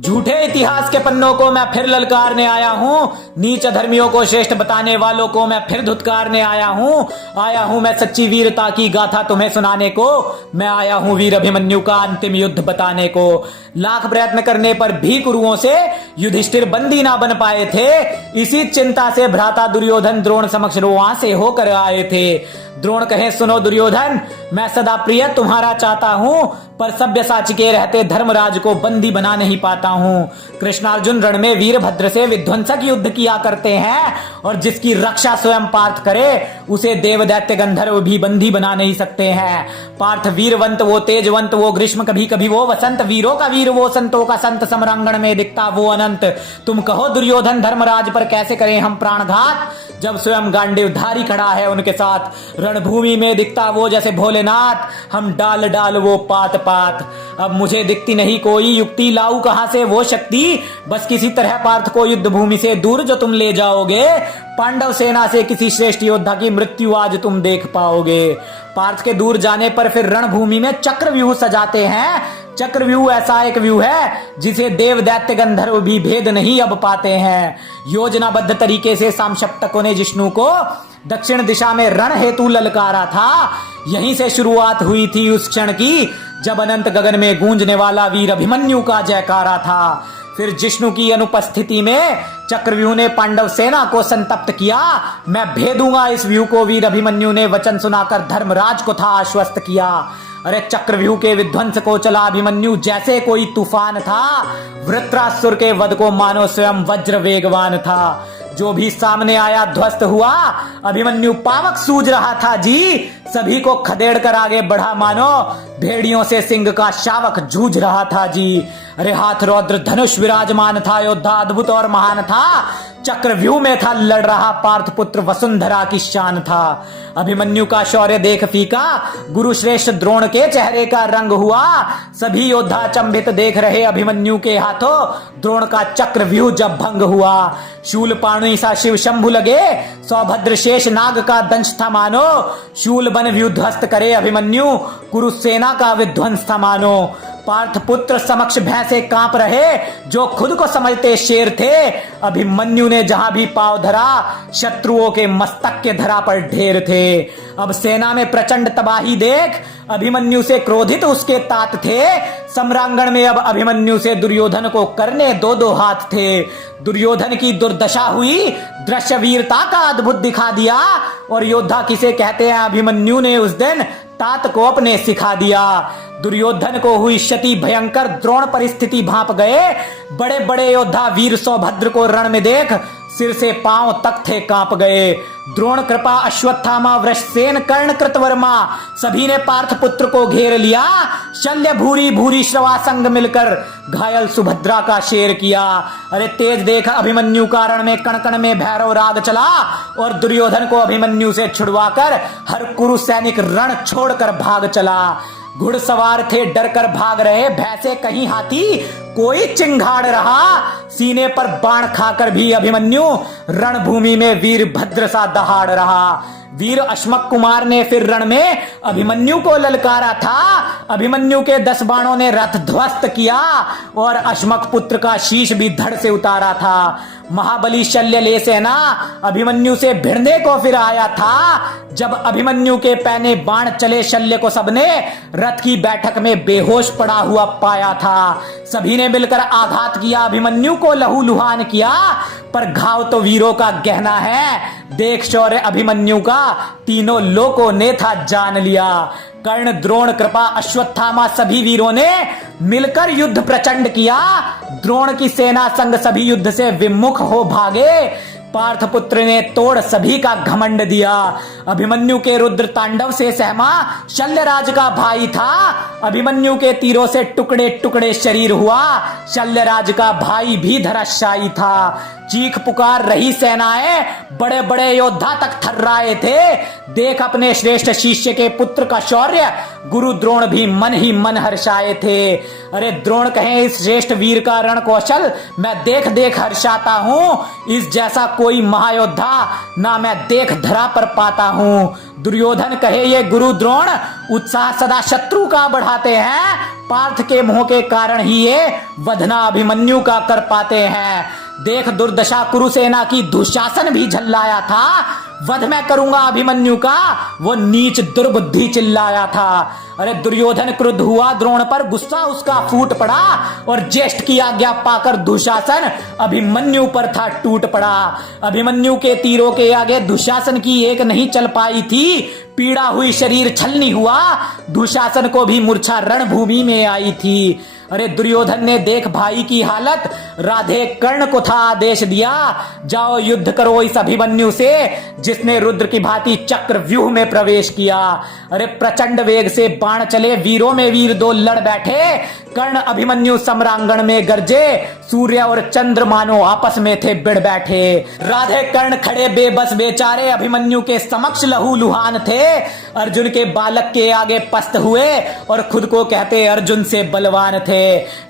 झूठे इतिहास के पन्नों को मैं फिर ललकारने आया हूँ। नीच धर्मियों को श्रेष्ठ बताने वालों को मैं फिर धुतकारने आया हूँ मैं सच्ची वीरता की गाथा तुम्हें सुनाने को। मैं आया हूँ वीर अभिमन्यु का अंतिम युद्ध बताने को। लाख प्रयत्न करने पर भी कुरुओं से युधिष्ठिर बंदी ना बन पाए थे। इसी चिंता से भ्राता दुर्योधन द्रोण समक्ष रोआं से होकर आए थे। द्रोण कहे, सुनो दुर्योधन, मैं सदा प्रिय तुम्हारा चाहता हूँ, पर सब्यसाची के रहते धर्मराज को बंदी बना नहीं पाता हूँ। कृष्णार्जुन रण में वीरभद्र से विध्वंसक युद्ध किया करते हैं, और जिसकी रक्षा स्वयं पार्थ करे उसे देव दैत्य गंधर्व भी बंदी बना नहीं सकते हैं। पार्थ वीरवंत वो तेजवंत वो ग्रीष्म कभी कभी वो वसंत, वीरों का वीर वो संतों का संत, समरांगण में दिखता वो अनंत। तुम कहो दुर्योधन धर्मराज पर कैसे करें हम प्राणघात, जब स्वयं गांडीवधारी खड़ा है उनके साथ। रणभूमि में दिखता वो जैसे भोलेनाथ, हम डाल डाल वो पात पात। अब मुझे दिखती नहीं कोई युक्ति, लाऊं कहां से वो शक्ति, बस किसी तरह पार्थ को युद्ध भूमि से दूर जो तुम ले जाओगे। पांडव सेना से किसी श्रेष्ठ योद्धा की मृत्यु आज तुम देख पाओगे। पार्थ के दूर जाने पर फिर रणभूमि में चक्रव्यूह सजाते हैं। चक्रव्यूह ऐसा एक व्यूह है जिसे देव दैत्य गंधर्व भी भेद नहीं अब पाते हैं। योजनाबद्ध तरीके से सामशप्तकों ने जिष्णु को दक्षिण दिशा में रण हेतु ललकारा था। यहीं से शुरुआत हुई थी उस क्षण की जब अनंत गगन में गूंजने वाला वीर अभिमन्यु का जयकारा था। फिर जिष्णु की अनुपस्थिति में चक्रव्यूह ने पांडव सेना को संतप्त किया। मैं भेदूंगा इस व्यूह को, वीर अभिमन्यु ने वचन सुनाकर धर्मराज को था आश्वस्त किया। अरे चक्रव्यूह के विध्वंस को चला अभिमन्यु जैसे कोई तूफान था। वृत्रासुर के वध को मानो स्वयं वज्र वेगवान था। जो भी सामने आया ध्वस्त हुआ। अभिमन्यु पावक सूझ रहा था जी, सभी को खदेड़ कर आगे बढ़ा मानो भेड़ियों से सिंह का शावक जूझ रहा था जी। अरे हाथ रौद्र धनुष विराजमान था, योद्धा अद्भुत और महान था। चक्रव्यूह में था लड़ रहा पार्थ पुत्र, वसुंधरा की शान था। अभिमन्यु का शौर्य देख फीका, गुरु श्रेष्ठ द्रोण के चेहरे का रंग हुआ। सभी योद्धा अचंभित देख रहे अभिमन्यु के हाथों द्रोण का चक्रव्यूह जब भंग हुआ। शूल पाणि सा शिव शंभु लगे, सौभद्र शेष नाग का दंश था मानो। शूल बन व्यू ध्वस्त करे अभिमन्यु, कुरुसेना का विध्वंस था मानो। पार्थ पुत्र समक्ष भैंसे कांप रहे, जो खुद को समझते शेर थे। अभिमन्यु ने जहां भी पांव धरा, शत्रुओं के मस्तक के धरा पर ढेर थे। अब सेना में प्रचंड तबाही देख अभिमन्यु से क्रोधित उसके तात थे। सम्रांगण में अब अभिमन्यु से दुर्योधन को करने दो दो हाथ थे। दुर्योधन की दुर्दशा हुई, दृश्य वीरता का अद्भुत दिखा दिया। और योद्धा किसे कहते हैं अभिमन्यु ने उस दिन तात को अपने सिखा दिया। दुर्योधन को हुई क्षति भयंकर, द्रोण परिस्थिति भांप गए। बड़े बड़े योद्धा वीर सौभद्र को रण में देख सिर से पांव तक थे कांप गए। द्रोण कृपा अश्वत्थामा वृषसेन कर्ण कृतवर्मा सभी ने पार्थ पुत्र को घेर लिया। शल्य भूरी भूरी श्रवा संग मिलकर घायल सुभद्रा का शेर किया। अरे तेज देख अभिमन्यु का रण में कण कण में भैरव राग चला, और दुर्योधन को अभिमन्यु से छुड़वाकर हर कुरु सैनिक रण छोड़कर भाग चला। घुड़सवार थे डर कर भाग रहे, भैंसे कहीं हाथी कोई चिंगाड़ रहा। सीने पर बाण खाकर भी अभिमन्यु रणभूमि में वीरभद्र सा दहाड़ रहा। वीर अश्मक कुमार ने फिर रण में अभिमन्यु को ललकारा था। अभिमन्यु के 10 बाणों ने रथ ध्वस्त किया, और अश्मक पुत्र का शीश भी धड़ से उतारा था। महाबली शल्य ले सेना अभिमन्यु से भिड़ने को फिर आया था। जब अभिमन्यु के पैने बाण चले शल्य को सबने रथ की बैठक में बेहोश पड़ा हुआ पाया था। सभी ने मिलकर आघात किया, अभिमन्यु को लहूलुहान किया, पर घाव तो वीरों का गहना है। देख शौर्य अभिमन्यु का तीनों लोकों ने था जान लिया। कर्ण द्रोण कृपा अश्वत्थामा सभी वीरों ने मिलकर युद्ध प्रचंड किया। द्रोण की सेना संग सभी युद्ध से विमुख हो भागे। पार्थ पुत्र ने तोड़ सभी का घमंड दिया। अभिमन्यु के रुद्र तांडव से सहमा शल्यराज का भाई था। अभिमन्यु के तीरों से टुकड़े टुकड़े शरीर हुआ। शल्यराज का भाई भी धराशायी था। चीख पुकार रही सेनाएं, बड़े बड़े योद्धा तक थर्राए थे। देख अपने श्रेष्ठ शिष्य के पुत्र का शौर्य, गुरु द्रोण भी मन ही मन हर्षाए थे। अरे द्रोण कहे इस श्रेष्ठ वीर का रण कौशल मैं देख देख हर्षाता हूं। इस जैसा कोई महायोद्धा ना मैं देख धरा पर पाता हूं। दुर्योधन कहे ये गुरु द्रोण उत्साह सदा शत्रु का बढ़ाते हैं। पार्थ के मोह के कारण ही ये वधना अभिमन्यु का कर पाते हैं। देख दुर्दशा कुरुसेना की दुशासन भी झल्लाया था। वध मैं करूंगा अभिमन्यु का, वो नीच दुर्बुद्धि चिल्लाया था। अरे दुर्योधन क्रुद्ध हुआ द्रोण पर, गुस्सा उसका फूट पड़ा और ज्येष्ठ की आज्ञा पाकर दुशासन अभिमन्यु पर था टूट पड़ा। अभिमन्यु के तीरों के आगे दुशासन की एक नहीं चल पाई थी। पीड़ा हुई शरीर छलनी हुआ, दुशासन को भी मूर्छा रणभूमि में आई थी। अरे दुर्योधन ने देख भाई की हालत, राधे कर्ण को था आदेश दिया, जाओ युद्ध करो इस अभिमन्यु से जिसने रुद्र की भांति चक्र व्यूह में प्रवेश किया। अरे प्रचंड वेग से बाण चले, वीरों में वीर दो लड़ बैठे। कर्ण अभिमन्यु सम्रांगण में गरजे, सूर्य और चंद्र मानो आपस में थे बिड़ बैठे। राधे कर्ण खड़े बेबस बेचारे, अभिमन्यु के समक्ष लहू लुहान थे। अर्जुन के बालक के आगे पस्त हुए और खुद को कहते अर्जुन से बलवान थे।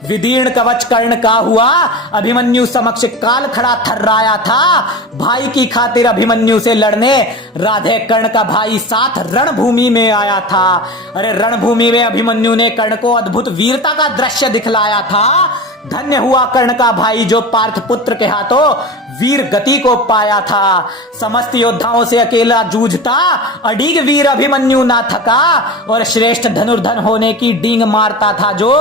विदीर्ण कवच कर्ण का हुआ, अभिमन्यु समक्ष काल खड़ा थर्राया था। भाई की खातिर अभिमन्यु से लड़ने राधे कर्ण का भाई साथ रणभूमि में आया था। अरे रणभूमि में अभिमन्यु ने कर्ण को अद्भुत वीरता का दृश्य दिखलाया था। धन्य हुआ कर्ण का भाई जो पार्थ पुत्र के हाथों वीर गति को पाया था। समस्त योद्धाओं से अकेला जूझता, अडिग वीर अभिमन्यु ना थका और श्रेष्ठ धनुर्धन होने की डींग मारता था जो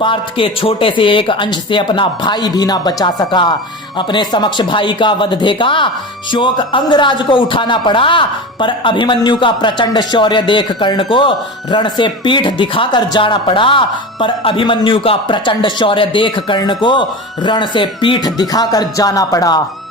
पार्थ के छोटे से एक अंश से अपना भाई भी ना बचा सका। अपने समक्ष भाई का वध देखा, शोक अंगराज को उठाना पड़ा, पर अभिमन्यु का प्रचंड शौर्य देख कर्ण को रण से पीठ दिखाकर जाना पड़ा। पर अभिमन्यु का प्रचंड शौर्य देख कर्ण को रण से पीठ दिखाकर जाना पड़ा।